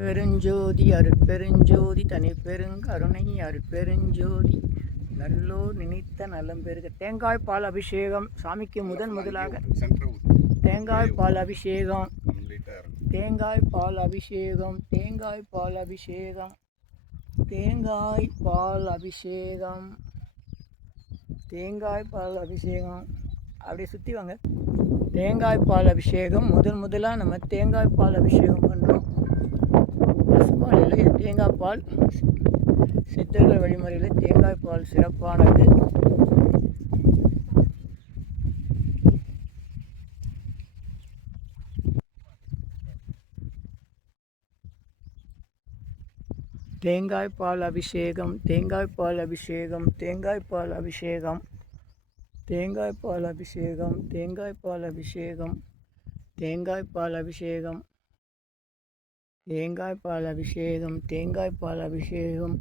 பெருஞ்சோதி அருட்பெருஞ்சோதி தனி பெருங்கருணை அருட்பெருஞ்சோதி நல்லோர் நினைத்த நலம் பெருக. தேங்காய் பால் அபிஷேகம் சாமிக்கு முதலாக தேங்காய் பால் அபிஷேகம், தேங்காய் பால் அபிஷேகம், தேங்காய் பால் அபிஷேகம், தேங்காய் பால் அபிஷேகம், தேங்காய் பால் அபிஷேகம். அப்படியே சுற்றி வாங்க. தேங்காய் பால் அபிஷேகம் முதலாக நம்ம தேங்காய் பால் அபிஷேகம் பண்ணுறோம். பசும்பாலில் தேங்காய் பால் சித்தர்கள் வழிமுறையில் தேங்காய் பால் சிறப்பானது. தேங்காய் பால் அபிஷேகம், தேங்காய் பால் அபிஷேகம், தேங்காய் பால் அபிஷேகம், தேங்காய் பால் அபிஷேகம், தேங்காய் பால் அபிஷேகம், தேங்காய் பால் அபிஷேகம், தேங்காய் பால் அபிஷேகம், தேங்காய் பால் அபிஷேகம்,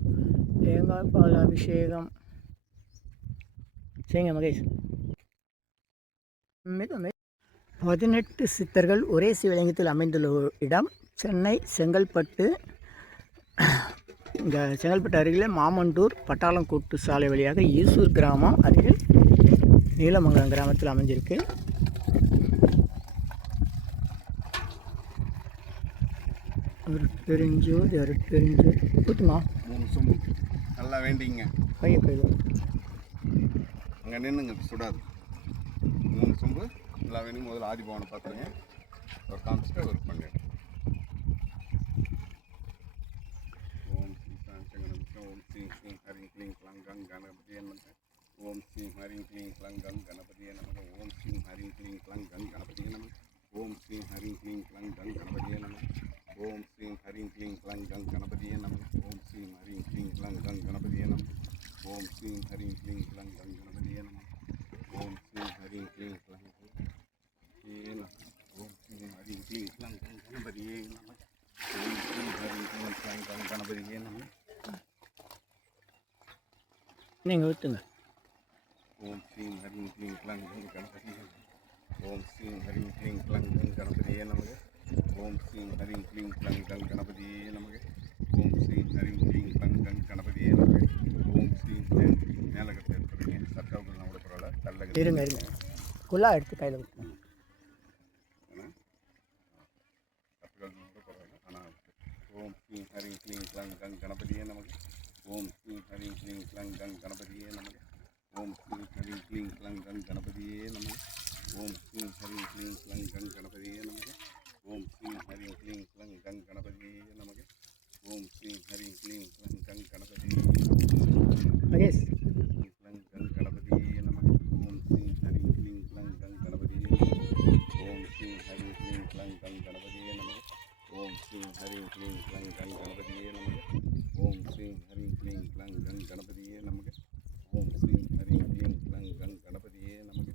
தேங்காய் பால் அபிஷேகம் செய்யுங்க மகேஷ். 18 சித்தர்கள் ஒரே சிவலிங்கத்தில் அமைந்துள்ள இடம் சென்னை செங்கல்பட்டு. இங்கே செங்கல்பட்டு அருகில் மாமண்டூர் பட்டாளங்கோட்டு சாலை வழியாக ஈசூர் கிராமம் அருகில் நீலமங்கலம் கிராமத்தில் அமைஞ்சிருக்கு. அருட்பெருஞ்சோதி அருட்பெருஞ்சோதி கூத்துமா நல்லா வேண்டிங்க. பைய போயிடும் அங்கே நின்றுங்க, சுடாது. 3 சொம்பு நல்லா வேண்டி முதல்ல ஆதிபவனை பார்த்துருங்க. ஒரு காமிச்சிட்டு ஒர்க் பண்ணிடுங்க. ஓம் ஸ்ரீ சாந்தகணம் ஓம் ஸ்ரீ ஸ்ரீ ஹரிங் க்ளீங் க்ளங்கம் கணபதியே நமக. ஓம் ஸ்ரீ ஹரிங் க்ளீங் க்ளங்கம் கணபதியே நமக. ஓம் ஸ்ரீ ஹரிங் க்ளீங் க்ளங்கம் கணபதியே நமக. ஓம் ஸ்ரீ ஹரிங் க்ளீங் க்ளங்கம் கணபதியே நமக. ஓம் ஸ்ரீ ஹரிங் க்ளீங் க்ளங்கம் கணபதியே நமக. ஓம் ஸ்ரீ ஹரிங் க்ளீங் க்ளங்கம் கணபதியே நமக. ஓம் ஸ்ரீ ஹரிங் க்ளீங் க்ளங்கம் கணபதியே நமக. ஓம் ஸ்ரீ ஹரிங் க்ளீங் க்ளங்கம் ஓம் ஸ்ரீ ஹரிங் க்ளீங் க்ளங்கம் கணபதியே நமக. ஓம் ஸ்ரீ ஹரிங் க்ளீங் க்ளங்கம் கணபதியே நமக. நீங்கள் ஊற்றுங்க. ஓம் ஸ்ரீ ஹரிங் க்ளீங் க்ளங்கம் கணபதியே. ஓம் ஸ்ரீ ஹரிங் க்ளீங் க்ளங்கம் கணபதியே நமக. ஓம் ஸ்ரீ ஹரிங் க்ளீங் க்ளங்கம் கணபதியே நமக. ஓம் ஸ்ரீ ஹரிங் க்ளீங் க்ளங்கம் கணபதியே நமக. ஓம் ஸ்ரீ மேலே கட்டு எடுத்துறீங்க. சட்டவுகள் நான் கொடுக்குறோம்ல தள்ள இருங்க குள்ளா எடுத்து கையில் கொடுத்துருங்க. ஓம் ஸ்ரீ ஹரிங் க்ளீங் க்ளங்கம் கணபதியே நமக. ஓம் ஸ்ரீ ஹரிங் க்ளீங் க்ளங்கம் கணபதியே நமக. ஓம் ஸ்ரீ ஹரிங் க்ளீங் க்ளங்கம் கணபதியே நமக. ஓம் ஸ்ரீ ஹரிங் க்ளீங் க்ளங்கம் கணபதியே நமக. ஓம் ஸ்ரீ ஹரிங் க்ளீங் க்ளங்கம் கணபதியே நமக. ஓம் ஸ்ரீ ஹரிங் க்ளீங் க்ளங்கம் கணபதியே மகேஷ் க்ளங்கம் கணபதியே நமக. ஓம் ஸ்ரீ ஹரிங் க்ளீங் க்ளங்கம் கணபதியே. ஓம் ஸ்ரீ ஹரிங் க்ளீங் க்ளங்கம் கணபதியே நமக. ஓம் ஸ்ரீ ஹரிங் க்ளீங் க்ளங்கம் கணபதியே நமக. ஓம் ஸ்ரீ ஹரிங் க்ளீங் க்ளங்கம் கணபதியே நமக.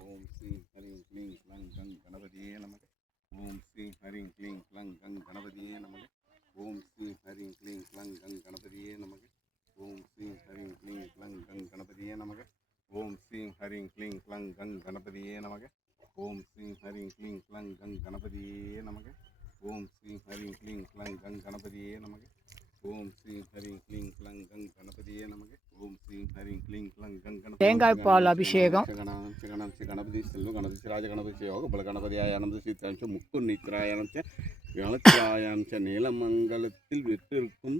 ஓம் ஸ்ரீ ஹரிங் க்ளீங் க்ளங்கம் கணபதியே நமக. ஓம் ஸ்ரீ ஹரிங் க்ளீங் க்ளங்கம் கணபதியே நமக. ஓம் ஸ்ரீ ஹரிங் க்ளீங் க்ளங்கம் கணபதியே நமக. ஓம் ஸ்ரீ ஹரிங் க்ளீங் க்ளங்கம் கணபதியே நமக. ஓம் ஸ்ரீ ஹரிங் க்ளீங் க்ளங்கம் கணபதியே நமக. ஓம் ஸ்ரீ ஹரிங் க்ளீங் க்ளங்கம் கணபதியே நமக. ஓம் ஸ்ரீ ஹரிங் க்ளீங் க்ளங்கம் கணபதியே நமக. ஓம் ஸ்ரீ ஹரிங் க்ளீங் க்ளங்கம் கணபதியே நமக. ஓம் ஸ்ரீ ஹரிங் க்ளீங் க்ளங்கம் கணபதியே நமக. ஓம் ஸ்ரீ ஹரிங் க்ளீங் க்ளங்கம் கணபதி. தேங்காய் பால் அபிஷேகம். கணபதி செல்வ கணபதி ராஜ கணபதி யோக பல கணபதியாயானந்த சீதாம்ச முக்கு நித்ராயானம்ச கணத்தியாயாம்ச நீலமங்கலத்தில் விற்றிருக்கும்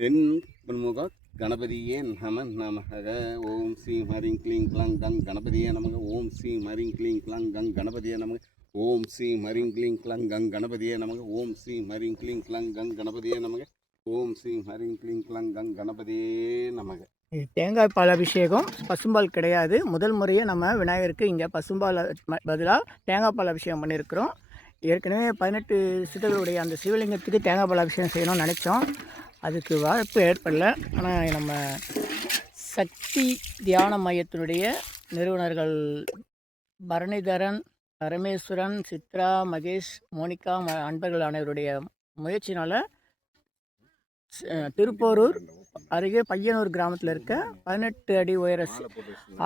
தென் பிரமுக கணபதியே நம நமக. ஓம் ஸ்ரீ ஹரிங் க்ளீங் க்ளங்கம் கணபதியே நமக. ஓம் ஸ்ரீ ஹரிங் க்ளீங் க்ளங்கம் கணபதியே நமக. ஓம் ஸ்ரீ ஹரிங் க்ளீங் க்ளங்கம் கணபதியே நமக. ஓம் ஸ்ரீ ஹரிங் க்ளீங் க்ளங்கம் கணபதியே நமக. ஓம் ஸ்ரீ ஹரிங் க்ளீங் க்ளங்கம் கணபதியே நமக. தேங்காய் பால் அபிஷேகம் பசும்பால் கிடையாது. முதல் முறையே நம்ம விநாயகருக்கு இங்கே பசும்பால் பதிலாக தேங்காய் பால் அபிஷேகம் பண்ணியிருக்கிறோம். ஏற்கனவே 18 சித்தர்களுடைய அந்த சிவலிங்கத்துக்கு தேங்காய் பால் அபிஷேகம் செய்யணும்னு நினச்சோம். அதுக்கு வாய்ப்பு ஏற்படலை. ஆனால் நம்ம சக்தி தியான மையத்தினுடைய நிறுவனர்கள் பரணிதரன், பரமேஸ்வரன், சித்ரா, மகேஷ், மோனிகா அன்பர்கள் அனைவருடைய முயற்சினால் திருப்போரூர் அருகே பையனூர் கிராமத்தில் இருக்க 18 அடி உயர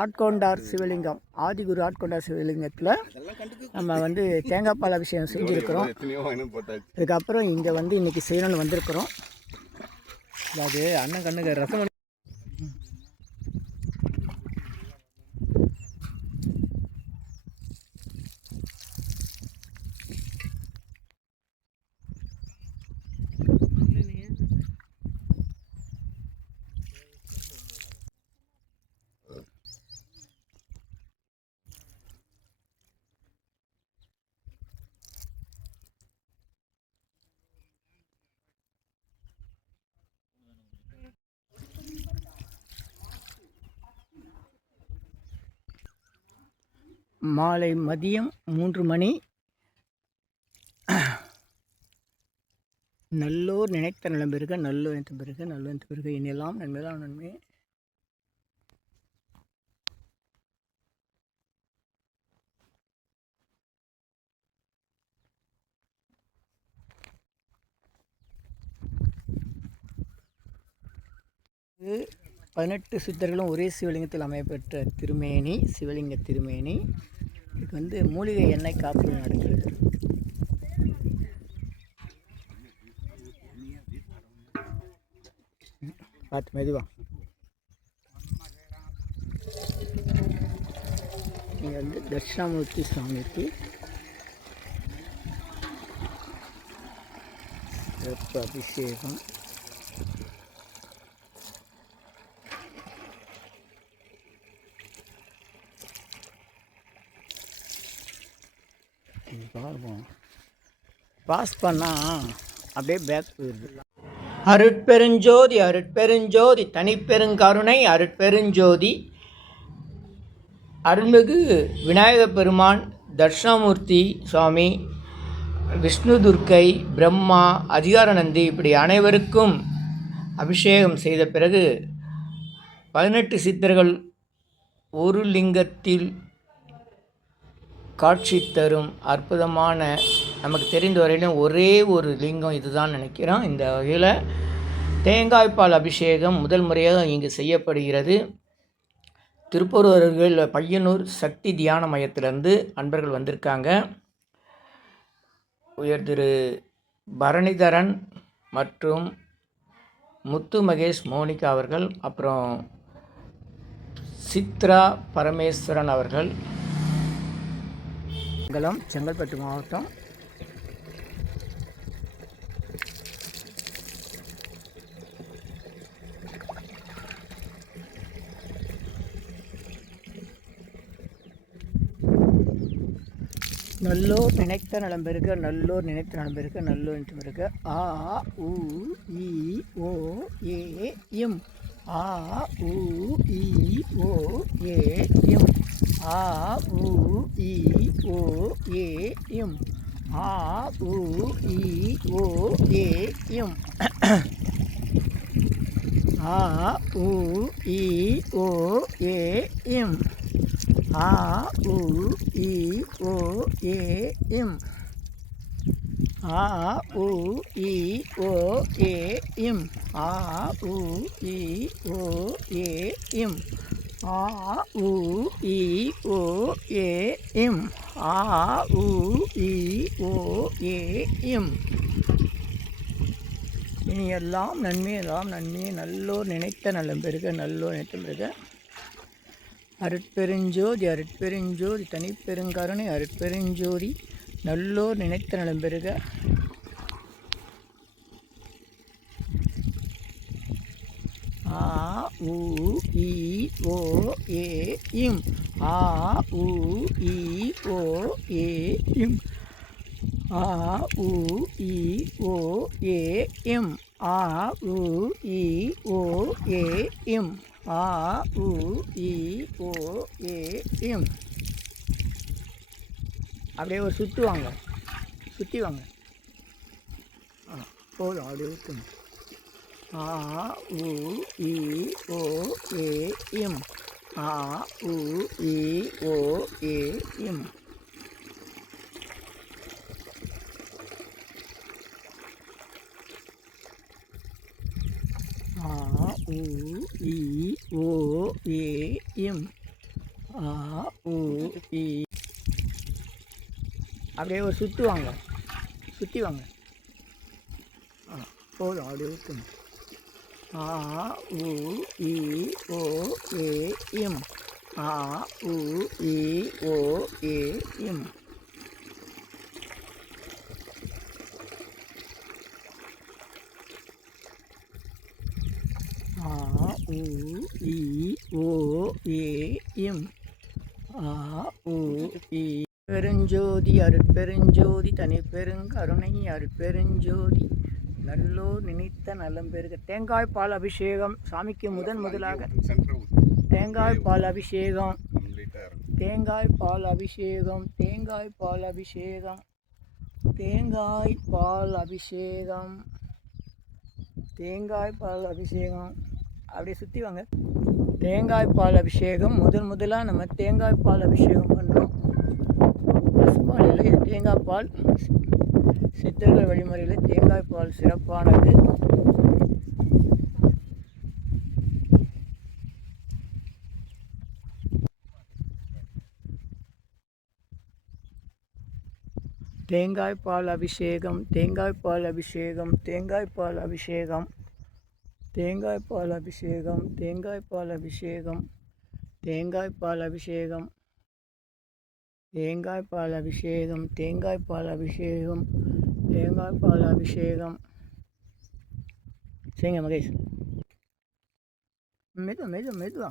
ஆட்கொண்டார் சிவலிங்கம், ஆதிகுரு ஆட்கொண்டார் சிவலிங்கத்தில் நம்ம வந்து தேங்காய் பால் அபிஷேகம் செஞ்சுருக்கிறோம். இதுக்கப்புறம் இங்கே வந்து இன்றைக்கி செய்யணும்னு வந்திருக்கிறோம். அது அண்ணன் கண்ணுக்கு ரசம் மாலை மதியம் 3 மணி. நல்லோர் நினைத்த நலம் பெறுக, நல்லோர் நினைத்த பெறுக, நல்லோர் நினைத்த பெறுக, இனியெல்லாம் நன்மைதான் நன்மை. இது 18 சித்தர்களும் ஒரே சிவலிங்கத்தில் அமையப்பெற்ற திருமேனி, சிவலிங்க திருமேனி. இதுக்கு வந்து மூலிகை எண்ணெய் காப்பு நடக்கிறது. பார்த்து மெதுவா. இங்கே வந்து தட்சிணாமூர்த்தி சுவாமிக்கு சிறப்பு அபிஷேகம். பாஸ் பண்ணால் அப்படியே பேக் போயிடுது. அருட்பெருஞ்சோதி அருட்பெருஞ்சோதி தனிப்பெருங்கருணை அருட்பெருஞ்சோதி அருள்மிகு விநாயகப் பெருமான், தட்சிணாமூர்த்தி சுவாமி, விஷ்ணு துர்க்கை, பிரம்மா, அதிகாரநந்தி இப்படி அனைவருக்கும் அபிஷேகம் செய்த பிறகு 18 சித்தர்கள் ஒரு லிங்கத்தில் காட்சி தரும் அற்புதமான, நமக்கு தெரிந்த வரையிலும் ஒரே ஒரு லிங்கம் இதுதான் நினைக்கிறோம். இந்த வகையில் தேங்காய்பால் அபிஷேகம் முதல் முறையாக இங்கு செய்யப்படுகிறது. திருப்பூரர்கள் பையனூர் சக்தி தியான மையத்திலேருந்து அன்பர்கள் வந்திருக்காங்க. உயர் திரு பரணிதரன் மற்றும் முத்து மகேஷ் மோனிகா அவர்கள், அப்புறம் சித்ரா பரமேஸ்வரன் அவர்கள். செங்கல்பட்டு மாவட்டம். நல்லோர் நினைத்த நலம் பெறுக, நல்லோர் நினைத்த நலம் பெறுக, நல்லோர் நினைத்த பெறுக. ஆ உ இ ஓ ஏ இம். ஆ உ இ ஓ ஏ இம். ஆ உ இ ஓ ஏ இம். ஆ உ இ ஓ ஏ இம். ஆ உ இ ஓ ஏ இம். ஆ உ இ ஓ ஏ இம். ஆ உ இ ஓ ஏ இம். ஆ உ இ ஓ ஏ இம். ஆ உ இ ஓ ஏ இம். ஆ உ இ ஓ ஏ இம். இனி எல்லாம் நன்மை, எல்லாம் நன்மை. நல்லோர் நினைத்த நலம் பெறுக, நல்லோர் நினைத்த பெறுக. அருட்பெருஞ்சோதி அருட்பெருஞ்சோதி தனிப்பெருங்கருணை அருட்பெருஞ்சோதி நல்லோர் நினைத்த நலம் பெறுக. ஆ உ இ ஓ ஏ இம். ஆ உ இ ஓ ஏ இம். ஆ உ இ ஓ ஏ இம். ஆ உ இ ஓ ஏ இம். ஆ உ இ ஓ ஏ இம். அப்படியே ஒரு சுற்றி வாங்க, சுற்றி வாங்க. போதும், அப்படியே ஊற்றுங்க. ஆ உ இ ஓ ஏ இம். ஆ உ இ ஓ ஏ இம். ஆ உ இ ஓ ஏ இம். ஆ உ இ. அப்படியே ஒரு சுற்றி வாங்க, சுற்றி வாங்க. போதும், அப்படியே ஊற்றுங்க. ஆ உ இ ஓ ஏ இம். ஆ உ இ ஓ ஏ இம். ஆ உ இ ஓ ஏ இம். ஆ உ இ. பெருஞ்சோதி அருட்பெருஞ்சோதி தனி பெருங்கருணை அருட்பெருஞ்சோதி நல்லோர் நினைத்த நலம் பெருக. தேங்காய் பால் அபிஷேகம் சாமிக்கு முதலாக தேங்காய் பால் அபிஷேகம், தேங்காய் பால் அபிஷேகம், தேங்காய் பால் அபிஷேகம், தேங்காய் பால் அபிஷேகம், தேங்காய் பால் அபிஷேகம். அப்படியே சுற்றி வாங்க. தேங்காய் பால் அபிஷேகம் முதலாக நம்ம தேங்காய் பால் அபிஷேகம் பண்ணுறோம். பசும்பாலில் இது தேங்காய் பால் சித்தர்கள் வழிமுறையில் தேங்காய் பால் சிறப்பானது. தேங்காய் பால் அபிஷேகம், தேங்காய் பால் அபிஷேகம், தேங்காய் பால் அபிஷேகம், தேங்காய் பால் அபிஷேகம், தேங்காய் பால் அபிஷேகம், தேங்காய் பால் அபிஷேகம், தேங்காய் பால் அபிஷேகம், தேங்காய் பால் அபிஷேகம், தேங்காய் பால் அபிஷேகம். சரிங்க மகேஷ், மெதுவா.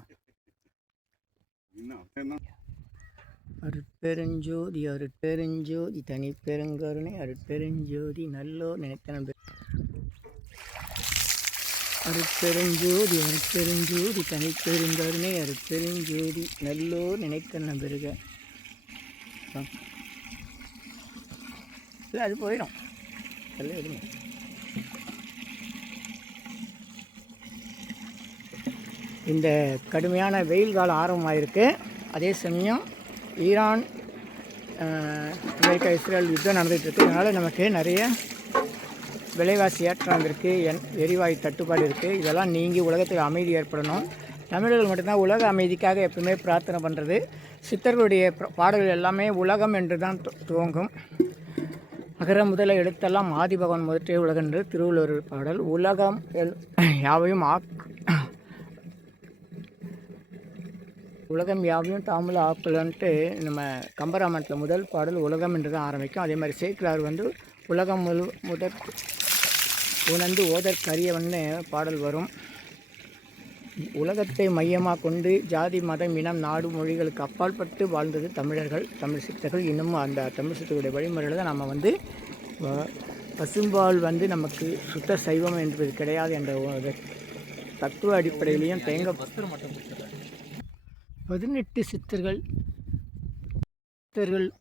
அருட்பெருஞ்சோதி அருட்பெருஞ்சோதி தனி பெருங்கருணை அருட்பெருஞ்சோதி நல்லோர் நினைத்த நம்பர். அருட்பெருஞ்சோதி அருட்பெருஞ்சோதி தனி பெருங்கருணை அருட்பெருஞ்சோதி நல்லோர் நினைத்த நம்பருக. இல்லை, அது போயிடும். எல்லாம் எடுங்க. இந்த கடுமையான வெயில் காலம் ஆரம்பமாயிருக்கு. அதே சமயம் ஈரான், அமெரிக்கா, இஸ்ரேல் யுத்தம் நடந்துகிட்ருக்கு. அதனால் நமக்கு நிறைய விலைவாசி ஏற்றம் வந்திருக்கு, எரிவாயு தட்டுப்பாடு இருக்குது. இதெல்லாம் நீங்கி உலகத்தில் அமைதி ஏற்படணும். தமிழர்கள் மட்டும்தான் உலக அமைதிக்காக எப்பவுமே பிரார்த்தனை பண்ணுறது. சித்தர்களுடைய பாடல்கள் எல்லாமே உலகம் என்று தான் துவங்கும். அகர முதல எழுத்தெல்லாம் ஆதிபகவன் முதற்றே உலகென்று திருவள்ளுவர் பாடல். உலகம் யாவையும் உலகம் யாவையும் தாமுல ஆக்கலன்ட்டு நம்ம கம்பராமாயணத்தில் முதல் பாடல் உலகம் என்று தான் ஆரம்பிக்கும். அதே மாதிரி சேக்கிலார் உலகம் முதற் உணர்ந்து ஓதற்கரியவன்னு பாடல் வரும். உலகத்தை மையமாக கொண்டு ஜாதி மதம் இனம் நாடு மொழிகளுக்கு அப்பாற்பட்டு வாழ்ந்தது தமிழர்கள், தமிழ் சித்தர்கள். இன்னமும் அந்த தமிழ் சித்தர்களுடைய வழிமுறையில் தான் நம்ம பசும்பால் நமக்கு சுத்த சைவம் என்பது கிடையாது என்ற தத்துவ அடிப்படையிலையும் 18 சித்தர்கள்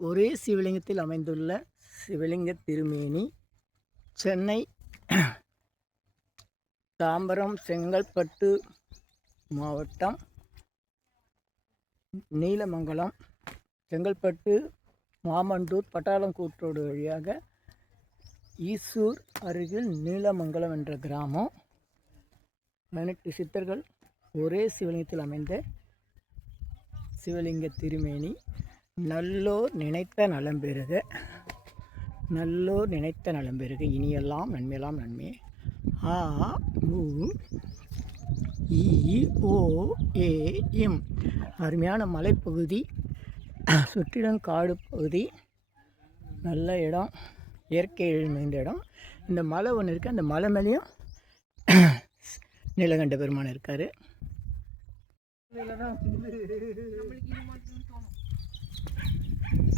ஒரே சிவலிங்கத்தில் அமைந்துள்ள சிவலிங்க திருமேனி சென்னை, தாம்பரம், செங்கல்பட்டு மாவட்டம், நீலமங்கலம், செங்கல்பட்டு, மாமண்டூர், பட்டாளங்கூற்றோடு வழியாக ஈசூர் அருகில் நீலமங்கலம் என்ற கிராமம். 18 சித்தர்கள் ஒரே சிவலிங்கத்தில் அமைந்த சிவலிங்க திருமேனி. நல்லோர் நினைத்த நலம் பெறுக, நல்லோர் நினைத்த நலம் பெறுக. இனியெல்லாம் நன்மையெல்லாம் நன்மை. ஆ உ இ ஓ ஏ இம். அருமையான மலைப்பகுதி, சுற்றிடம் காடு பகுதி, நல்ல இடம், இயற்கை மிகுந்த இடம். இந்த மலை ஒன்று இருக்குது. அந்த மலை மேலேயும் நீலகண்ட பெருமான் இருக்கார்.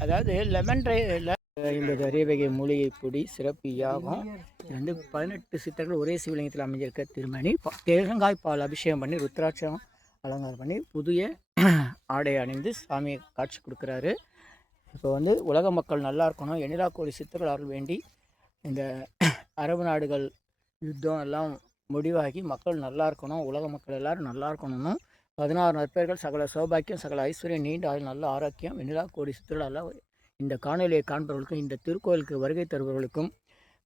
அதாவது லெமன் 50 அரியவகை மூலிகை பொடி சிறப்பு யாகம். 18 சித்தர்கள் ஒரே சிவலிங்கத்தில் அமைஞ்சிருக்க திருமணி. தேங்காய் பால் அபிஷேகம் பண்ணி ருத்ராட்சம் அலங்காரம் பண்ணி புதிய ஆடை அணிந்து சாமியை காட்சி கொடுக்குறாரு. இப்போ உலக மக்கள் நல்லா இருக்கணும், எண்ணிலா கோடி சித்தர்கள் அருள் வேண்டி இந்த அரபு நாடுகள் யுத்தம் எல்லாம் முடிவாகி மக்கள் நல்லா இருக்கணும், உலக மக்கள் எல்லோரும் நல்லா இருக்கணும்னு 16 நற்பெயர்கள், சகல சௌபாக்கியம், சகல ஐஸ்வர்யம், நீண்ட ஆயுள், நல்ல ஆரோக்கியம், எண்ணிலா கோடி சித்தர்கள் எல்லாம் இந்த காணொலியை காண்பவர்களுக்கும் இந்த திருக்கோயிலுக்கு வருகை தருபவர்களுக்கும்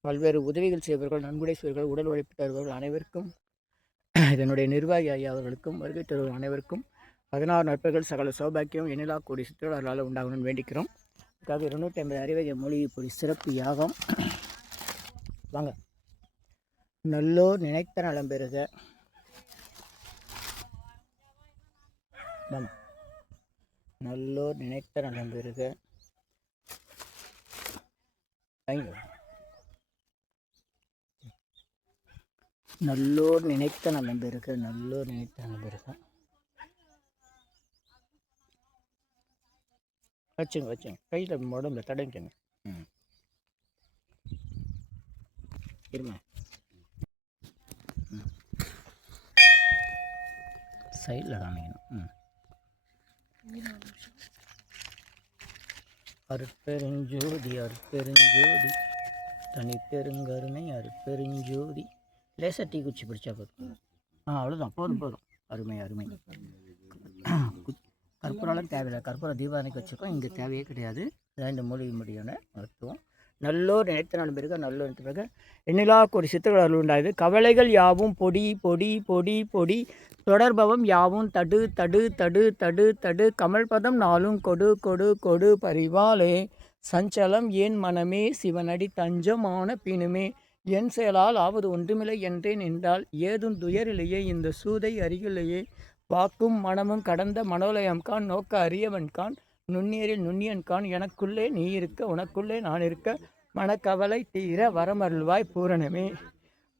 பல்வேறு உதவிகள் செய்பவர்கள், நன்கொடை செய்வர்கள், உடல் உழைப்பு தருபவர்கள் அனைவருக்கும் இதனுடைய நிர்வாகி ஐயா அவர்களுக்கும் வருகை தருவோம் அனைவருக்கும் 16 நற்பர்கள் சகல சௌபாக்கியம் எண்ணிலா கோடி சித்திரர்களால் உண்டாகணும்னு வேண்டிக்கிறோம். அதுக்காக 250 அறிவகை மூலிகை பொடி சிறப்பு யாகம். வாங்க. நல்லோர் நினைத்த நலம் பெறுக. வாங்க. நல்லோர் நினைத்த நலம் பெறுக. நல்லோர் நினைத்த நலம் பெறுக. நல்லோர் நினைத்த நலம் பெறுக. வச்சுங்க கையில் உடம்புல தடவிக்கங்க. இருமா சைடில் காமிக்கணும். அருட்பெருஞ்சோதி அருட்பெருஞ்சோதி தனிப்பெருங்கருணை அருட்பெருஞ்சோதி. லேசாக டீ குச்சி பிடிச்சா போதும். அவ்வளோதான், போதும். அருமை. கற்பூரெல்லாம் தேவையில்லை. கற்பூரம் தீபாவளிக்கு வச்சுருக்கோம். இங்கே தேவையே கிடையாது. இதான் இந்த மூலிகை முடியான மருத்துவம். நல்லோர் நினைத்த நாள் பிறகு நல்லோர் நினைத்த பிறகு எண்ணிலா கோடி சித்திரங்கள் அருள் உண்டாது. கவலைகள் யாவும் பொடி பொடி பொடி பொடி தொடர்பவம் யாவும் தடு தடு தடு தடு தடு கமல்பதம் நாளும் கொடு கொடு கொடு பரிவாலே சஞ்சலம் ஏன் மனமே சிவனடி தஞ்சமான பிணுமே என் செயலால் ஆவது ஒன்றுமில்லை என்றேன் என்றால் ஏதும் துயரிலேயே இந்த சூதை அருகிலேயே வாக்கும் மனமும் கடந்த மனோலயம்கான் நோக்க அறியவன்கான் நுண்ணியரில் நுண்ணியன்கான் எனக்குள்ளே நீ இருக்க உனக்குள்ளே நான் இருக்க மனக்கவலை தீர வரமருள்வாய் பூரணமே.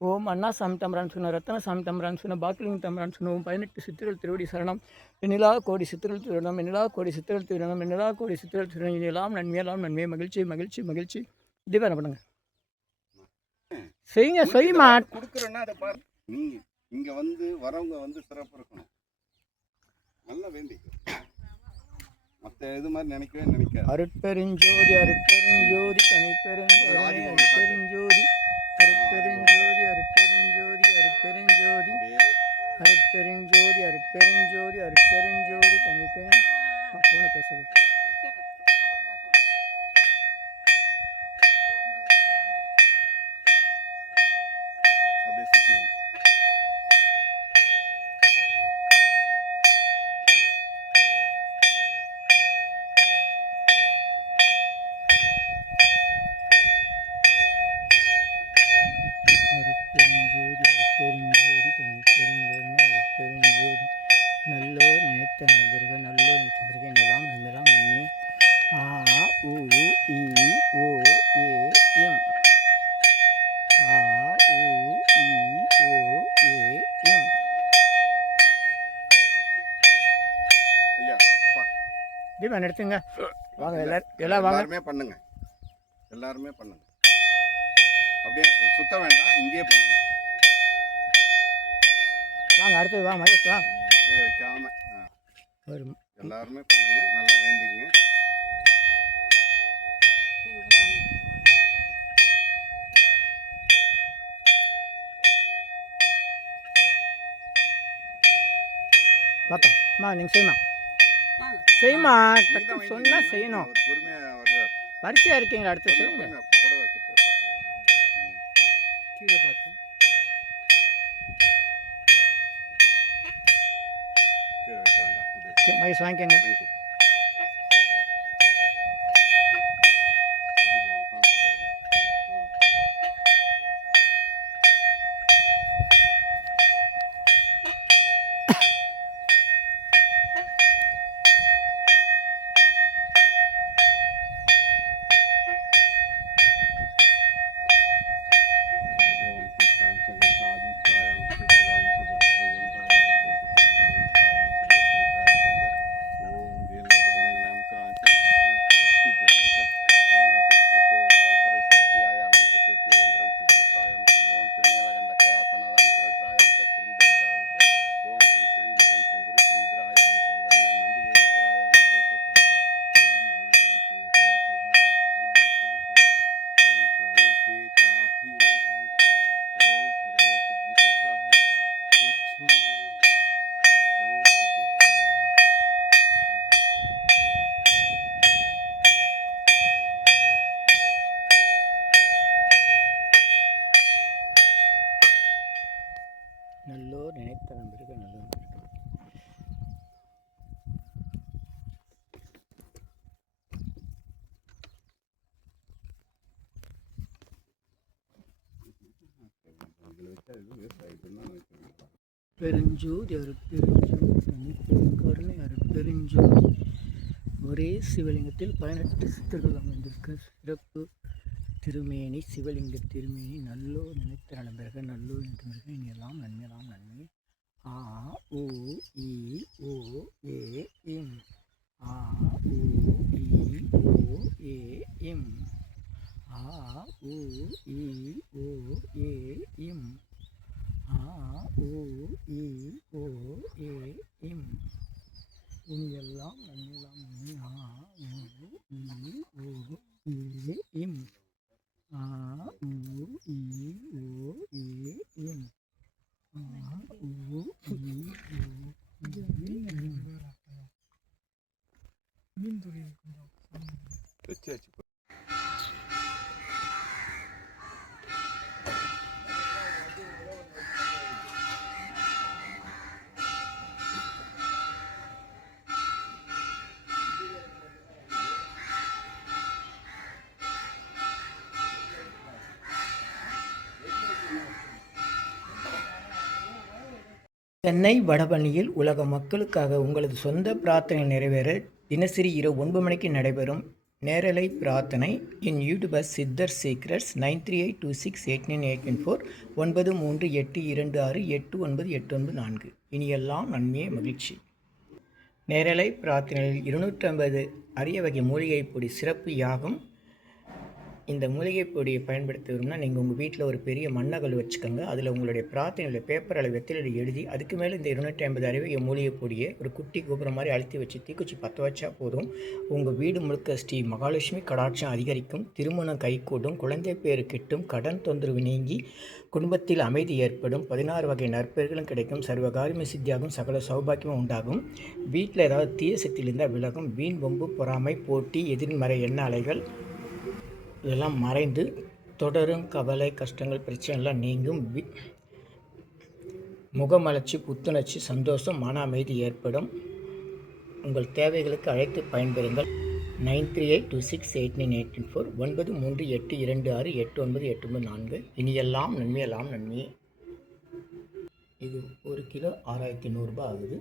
ஓம் அண்ணா சாமி தம்பரான் சொன்ன ரத்தன சாமி தம்பரான் சொன்ன பாக்கிலிங்க தம்பரான் சொன்ன 18 சித்திரல் திருவடி சரணம். எண்ணிலா கோடி சித்திரல் திருடணும் எண்ணிலா கோடி சித்திரல் திருடணும் எண்ணிலா கோடி சித்திரல் திருடணும் இனியெல்லாம் நன்மையெல்லாம் நன்மை மகிழ்ச்சி தீபாவளி பண்ணுங்க. செய்யுமா கொடுக்குறேன்னா அதை பாரு. நீங்க இங்க வந்து வரவங்க வந்து சிறப்பு இருக்கணும். நல்லா வேண்டி மற்ற இது மாதிரி நினைக்காது. அருட்பெருஞ்சோதி அருட்பெருஞ்சோதி தனிப்பெருங்கருணை அருட்பெருஞ்சோதி அருட்பெருஞ்சோதி அருட்பெருஞ்சோதி அருட்பெருஞ்சோதி அருட்பெருஞ்சோதி அருட்பெருஞ்சோதி அருட்பெருஞ்சோதி தனிப்பெரும் போன பேசுறது. அப்படியே சுற்றி வந்து அருட்பெருஞ்சோதி அருட்பெருஞ்சோதி தனிப்பெருங்கருணை அருட்பெருஞ்சோதி நல்லோர் நினைத்த நண்பர்கள் நல்லோர் நினைத்த பிறகு எங்கெல்லாம் நன்மையெல்லாம் நன்மை. ஆ உ இ ஓ ஏ எம் ஆ உ இ ஓ ஏ எம். ஐயா அப்பா தீபம் எடுத்துங்க. வாங்க எல்லாம் வாங்க. எல்லாருமே பண்ணுங்க. அப்படியே சுத்த வேண்டாம், இங்கேயே பண்ணுங்க. வாங்க அடுத்தது வாங்க மகேஷ் வாங்க. கீழே வைக்காம வரும். எல்லாருமே பண்ணுங்க. நல்லா வேண்டிங்க. பாப்பா நீங்கள் செய்யுமா டக்குன்னு சொன்னால் செய்யணும். பொறுமையாக வருவார். வரிசையாக இருக்கீங்களா? அடுத்து செய்யுங்க. புடவை கிட்ட கீழே பார்த்து கீழே வைக்க வேண்டாம். மகேஷ் வாங்கிக்கோங்க. நினைத்த நண்பர்கள் நல்லது. பெருஞ்சோதி அருட்பெருஞ்சோதி தனிப்பெருங்கருணை அருட்பெருஞ்சோதி ஒரே சிவலிங்கத்தில் 18 சித்தர்கள் அமைந்திருக்க சிறப்பு திருமேனி சிவலிங்க திருமேனி நல்லோர் நினைத்த நண்பர்கள் நல்லோர் நினைத்த இனி எல்லாம் நன்மையெல்லாம் நன்மை. ஆ உ இ ஓ ஏ இம் ஆ உ இ ஓ ஏ இம் ஆ உ இ ஓ ஏ இம் ஆ உ இ ஓ ஏ இம் இனி எல்லாம் நன்மையெல்லாம் நன்மை. ஆ உ இ ஓ ஏ இம் ஆ உ இ ஓ ஏ இம் ஆ உ இ ஓ ஏ இம். சென்னை வடபழனியில் உலக மக்களுக்காக உங்களது சொந்த பிரார்த்தனை நிறைவேற தினசரி இரவு 9 மணிக்கு நடைபெறும் நேரலை பிரார்த்தனை இன் யூடியூபர் சித்தர் சீக்ரெட்ஸ் 9382689814 9382268984. இனியெல்லாம் நன்மையே மகிழ்ச்சி. நேரலை பிரார்த்தனையில் 250 அரிய வகை மூலிகை பொடி சிறப்பு யாகம். இந்த மூலிகை பொடியை பயன்படுத்த விரும்பினா நீங்கள் உங்கள் வீட்டில் ஒரு பெரிய மண்ணகல் வச்சுக்கோங்க. அதில் உங்களுடைய பிரார்த்தனையில் பேப்பர் அளவு வெத்தில எழுதி அதுக்கு மேலே இந்த 250 அரிய வகை மூலிகை பொடியை ஒரு குட்டி கோபுரம் மாதிரி அழுத்தி வச்சு தீக்குச்சி பற்ற வச்சா போதும். உங்கள் வீடு முழுக்க ஸ்ரீ மகாலட்சுமி கடாட்சம் அதிகரிக்கும், திருமணம் கைகூடும், குழந்தை பேரு கிட்டும், கடன் தொந்தரவு நீங்கி குடும்பத்தில் அமைதி ஏற்படும், 16 வகை நற்பெயர்களும் கிடைக்கும், சர்வகாரியமே சித்தியாகும், சகல சௌபாக்கியமும் உண்டாகும், வீட்டில் ஏதாவது தீய சக்தியில் இருந்தால் விலகும், வீண் வம்பு பொறாமை போட்டி எதிர்மறை எண்ண அலைகள் இதெல்லாம் மறைந்து தொடரும் கவலை கஷ்டங்கள் பிரச்சனைலாம் நீங்கும், முகமலர்ச்சி புத்துணர்ச்சி சந்தோஷம் மன அமைதி ஏற்படும். உங்கள் தேவைகளுக்கு அழைத்து பயன்பெறுங்கள். 9382689814 9382268984. இனியெல்லாம் நன்மையெல்லாம் நன்மையே. இது 1 கிலோ 6100 ரூபாய் ஆகுது.